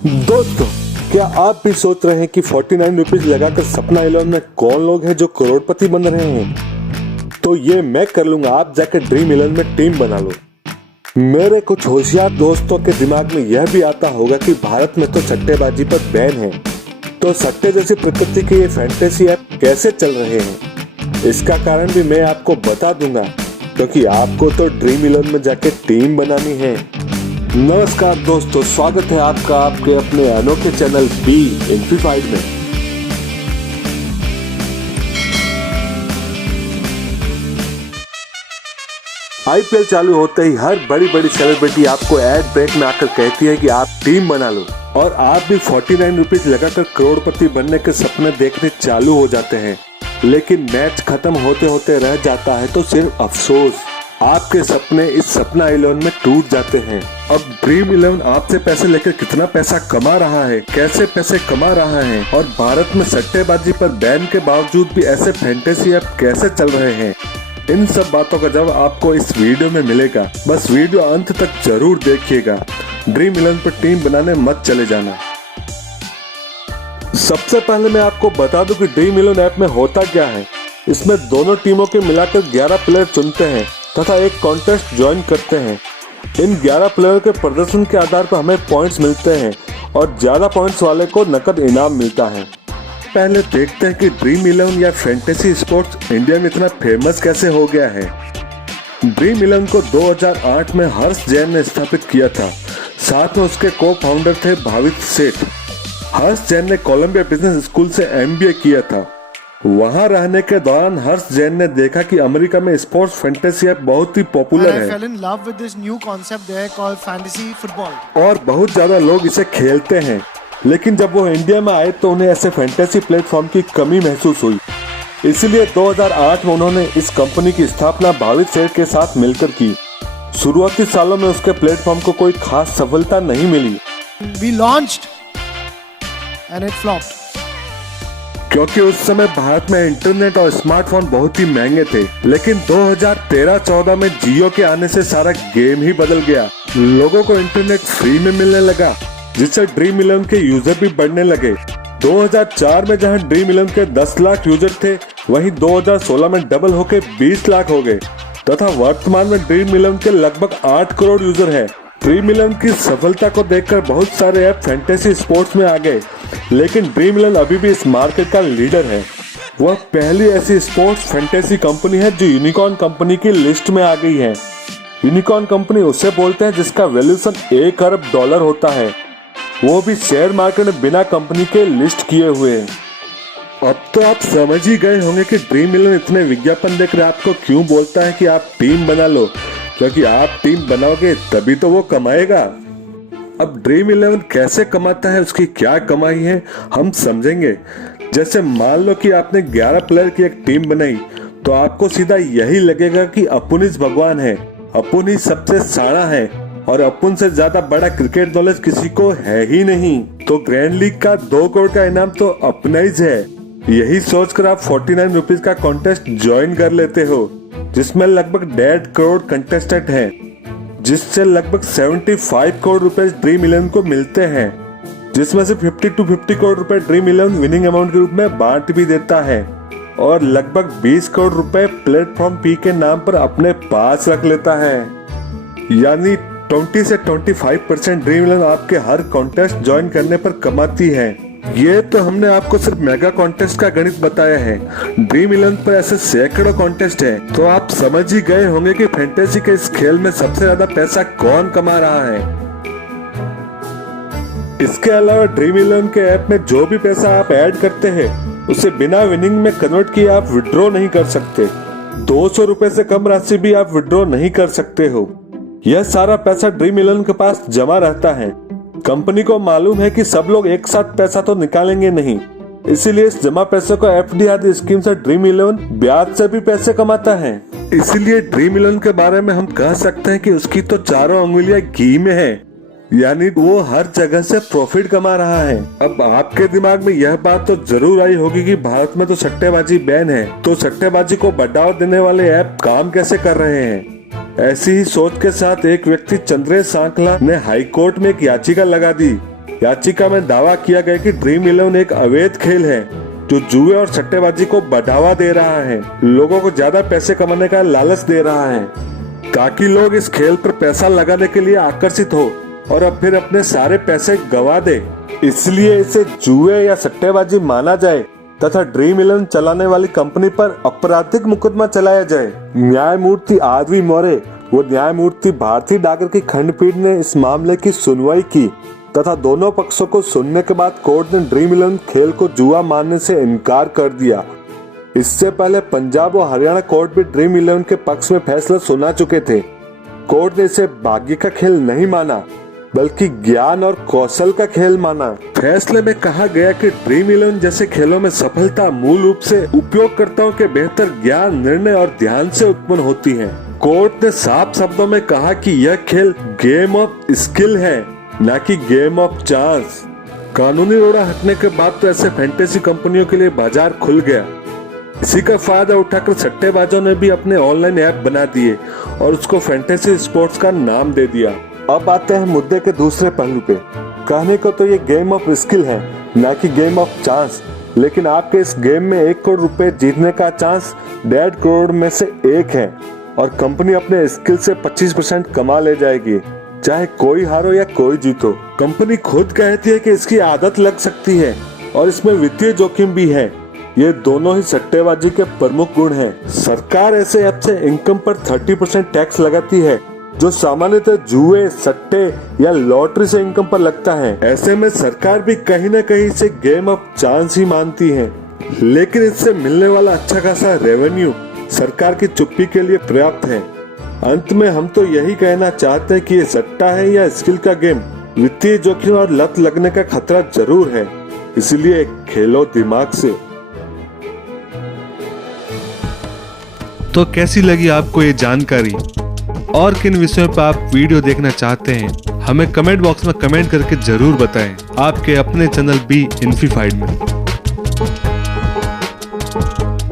दोस्तों, क्या आप भी सोच रहे हैं कि 49 रुपीज लगाकर सपना इलेवन में कौन लोग हैं जो करोड़पति बन रहे हैं? तो ये मैं कर लूंगा, आप जाकर ड्रीम इलेवन में टीम बना लो। मेरे कुछ होशियार दोस्तों के दिमाग में यह भी आता होगा कि भारत में तो सट्टेबाजी पर बैन है, तो सट्टे जैसी प्रकृति के ये फैंटेसी ऐप कैसे चल रहे हैं? इसका कारण भी मैं आपको बता दूंगा, क्योंकि आपको तो ड्रीम इलेवन में जाके टीम बनानी है। नमस्कार दोस्तों, स्वागत है आपका आपके अपने अनोखे चैनल बी एम्प्लीफाइड में। आईपीएल चालू होते ही हर बड़ी बड़ी सेलिब्रिटी आपको एड ब्रेक में आकर कहती है कि आप टीम बना लो, और आप भी 49 रुपीज लगाकर करोड़पति बनने के सपने देखने चालू हो जाते हैं। लेकिन मैच खत्म होते होते रह जाता है तो सिर्फ अफसोस, आपके सपने इस सपना इलेवन में टूट जाते हैं। अब ड्रीम इलेवन आपसे पैसे लेकर कितना पैसा कमा रहा है, कैसे पैसे कमा रहा है, और भारत में सट्टेबाजी पर बैन के बावजूद भी ऐसे फैंटेसी ऐप कैसे चल रहे हैं, इन सब बातों का जवाब आपको इस वीडियो में मिलेगा। बस वीडियो अंत तक जरूर देखिएगा। ड्रीम इलेवन पर टीम बनाने मत चले जाना। सबसे पहले मैं आपको बता दूं कि ड्रीम इलेवन ऐप में होता क्या है। इसमें दोनों टीमों के मिलाकर 11 प्लेयर चुनते हैं तथा एक कॉन्टेस्ट ज्वाइन करते हैं। इन 11 प्लेयर के प्रदर्शन के आधार पर हमें पॉइंट्स मिलते हैं और ज्यादा पॉइंट्स वाले को नकद इनाम मिलता है। पहले देखते हैं कि ड्रीम इलेवन या फैंटेसी स्पोर्ट्स इंडिया में इतना फेमस कैसे हो गया है। ड्रीम इलेवन को 2008 में हर्ष जैन ने स्थापित किया था। साथ में उसके को फाउंडर थे भावित सेठ। हर्ष जैन ने कोलंबिया बिजनेस स्कूल से MBA किया था। वहां रहने के दौरान हर्ष जैन ने देखा कि अमेरिका में स्पोर्ट्स फैंटेसी ऐप बहुत ही पॉपुलर है और बहुत ज्यादा लोग इसे खेलते हैं। लेकिन जब वो इंडिया में आए तो उन्हें ऐसे फैंटेसी प्लेटफॉर्म की कमी महसूस हुई। इसलिए 2008 में उन्होंने इस कंपनी की स्थापना भावित सेठ के साथ मिलकर की। शुरुआती सालों में उसके प्लेटफॉर्म को कोई खास सफलता नहीं मिली। We launched and it flopped. क्योंकि उस समय भारत में इंटरनेट और स्मार्टफोन बहुत ही महंगे थे। लेकिन 2013-14 में जियो के आने से सारा गेम ही बदल गया। लोगों को इंटरनेट फ्री में मिलने लगा, जिससे ड्रीम इलेवन के यूजर भी बढ़ने लगे। 2004 में जहां ड्रीम इलेवन के 10 लाख यूजर थे, वहीं 2016 में डबल होके 20 लाख हो गए तथा वर्तमान में ड्रीम इलेवन के लगभग 8 करोड़ यूजर है। ड्रीम इलेवन की सफलता को देखकर बहुत सारे ऐप फैंटेसी स्पोर्ट्स में आ गए, लेकिन ड्रीम इलेवन अभी भी इस मार्केट का लीडर है। वह पहली ऐसी स्पोर्ट्स फैंटेसी कंपनी है जो यूनिकॉर्न कंपनी की लिस्ट में आ गई है। यूनिकॉर्न कंपनी उसे बोलते हैं जिसका वैल्यूएशन $1 अरब होता है, वो भी शेयर मार्केट में बिना कंपनी के लिस्ट किए हुए। अब तो आप समझ ही गए होंगे कि ड्रीम इलेवन इतने विज्ञापन देकर आपको क्यों बोलता है कि आप टीम बना लो, क्योंकि आप टीम बनाओगे तभी तो वो कमाएगा। अब ड्रीम इलेवन कैसे कमाता है, उसकी क्या कमाई है, हम समझेंगे। जैसे मान लो कि आपने 11 प्लेयर की एक टीम बनाई, तो आपको सीधा यही लगेगा कि अपुन ही भगवान है, अपुन ही सबसे सारा है और अपुन से ज्यादा बड़ा क्रिकेट नॉलेज किसी को है ही नहीं। तो ग्रैंड लीग का 2 करोड़ का इनाम तो अपना ही है। यही सोचकर आप 49 रुपीज का कॉन्टेस्ट ज्वाइन कर लेते हो, जिसमें लगभग 1.5 करोड़ कंटेस्टेंट हैं, जिससे लगभग 75 करोड़ रुपए ड्रीम इलेवन को मिलते हैं, जिसमें से 50 करोड़ रुपए ड्रीम इलेवन विनिंग अमाउंट के रूप में बांट भी देता है और लगभग 20 करोड़ रुपए प्लेटफॉर्म फी के नाम पर अपने पास रख लेता है। यानी 20 से 25% ड्रीम इलेवन आपके हर कॉन्टेस्ट ज्वाइन करने पर कमाती है। ये तो हमने आपको सिर्फ मेगा कॉन्टेस्ट का गणित बताया है। ड्रीम इलेवन पर ऐसे सैकड़ों कॉन्टेस्ट है, तो आप समझ ही गए होंगे कि फैंटेसी के इस खेल में सबसे ज्यादा पैसा कौन कमा रहा है। इसके अलावा ड्रीम इलेवन के ऐप में जो भी पैसा आप ऐड करते हैं, उसे बिना विनिंग में कन्वर्ट किए आप विड्रॉ नहीं कर सकते। 200 रुपए से कम राशि भी आप विड्रॉ नहीं कर सकते हो। यह सारा पैसा ड्रीम इलेवन के पास जमा रहता है। कंपनी को मालूम है कि सब लोग एक साथ पैसा तो निकालेंगे नहीं, इसीलिए इस जमा पैसे को FD आदि स्कीम से ड्रीम इलेवन ब्याज से भी पैसे कमाता है। इसीलिए ड्रीम इलेवन के बारे में हम कह सकते हैं कि उसकी तो चारों उंगलियां घी में है, यानी वो हर जगह से प्रॉफिट कमा रहा है। अब आपके दिमाग में यह बात तो जरूर आई होगी कि भारत में तो सट्टेबाजी बैन है, तो सट्टेबाजी को बढ़ावा देने वाले ऐप काम कैसे कर रहे हैं। ऐसी ही सोच के साथ एक व्यक्ति चंद्रेश सांखला ने हाई कोर्ट में एक याचिका लगा दी याचिका में दावा किया गया कि ड्रीम 11 एक अवैध खेल है जो जुए और सट्टेबाजी को बढ़ावा दे रहा है, लोगों को ज्यादा पैसे कमाने का लालच दे रहा है ताकि लोग इस खेल पर पैसा लगाने के लिए आकर्षित हो और अब फिर अपने सारे पैसे गंवा दे। इसलिए इसे जुए या सट्टेबाजी माना जाए तथा ड्रीम 11 चलाने वाली कंपनी पर आपराधिक मुकदमा चलाया जाए। न्यायमूर्ति आरवी मौर्य व न्यायमूर्ति भारती डागर की खंडपीठ ने इस मामले की सुनवाई की तथा दोनों पक्षों को सुनने के बाद कोर्ट ने ड्रीम 11 खेल को जुआ मानने से इनकार कर दिया। इससे पहले पंजाब और हरियाणा कोर्ट भी ड्रीम 11 के पक्ष में फैसला सुना चुके थे। कोर्ट ने इसे भाग्य का खेल नहीं माना बल्कि ज्ञान और कौशल का खेल माना। फैसले में कहा गया कि ड्रीम 11 जैसे खेलों में सफलता मूल रूप से उपयोगकर्ताओं के बेहतर ज्ञान, निर्णय और ध्यान से उत्पन्न होती है। कोर्ट ने साफ शब्दों में कहा कि यह खेल गेम ऑफ स्किल है, न कि गेम ऑफ चांस। कानूनी रोड़ा हटने के बाद तो ऐसे फैंटेसी कंपनियों के लिए बाजार खुल गया। इसी का फायदा उठाकर सट्टेबाजों ने भी अपने ऑनलाइन ऐप बना दिए और उसको फैंटेसी स्पोर्ट्स का नाम दे दिया। अब आते हैं मुद्दे के दूसरे पहलू पे। कहने को तो ये गेम ऑफ स्किल है, न कि गेम ऑफ चांस, लेकिन आपके इस गेम में 1 करोड़ रुपए जीतने का चांस 1.5 करोड़ में से 1 है और कंपनी अपने स्किल से 25% कमा ले जाएगी, चाहे कोई हारो या कोई जीतो। कंपनी खुद कहती है कि इसकी आदत लग सकती है और इसमें वित्तीय जोखिम भी है। ये दोनों ही सट्टेबाजी के प्रमुख गुण हैं। सरकार ऐसे ऐप से इनकम पर 30% टैक्स लगाती है जो सामान्यतः जुए, सट्टे या लॉटरी से इनकम पर लगता है। ऐसे में सरकार भी कहीं न कहीं इसे गेम ऑफ चांस ही मानती है, लेकिन इससे मिलने वाला अच्छा खासा रेवेन्यू सरकार की चुप्पी के लिए पर्याप्त है। अंत में हम तो यही कहना चाहते हैं कि ये सट्टा है या स्किल का गेम, वित्तीय जोखिम और लत लगने का खतरा जरूर है, इसलिए खेलो दिमाग से। तो कैसी लगी आपको ये जानकारी और किन विषयों पर आप वीडियो देखना चाहते हैं, हमें कमेंट बॉक्स में कमेंट करके जरूर बताएं। आपके अपने चैनल बी इन्फीफाइड में।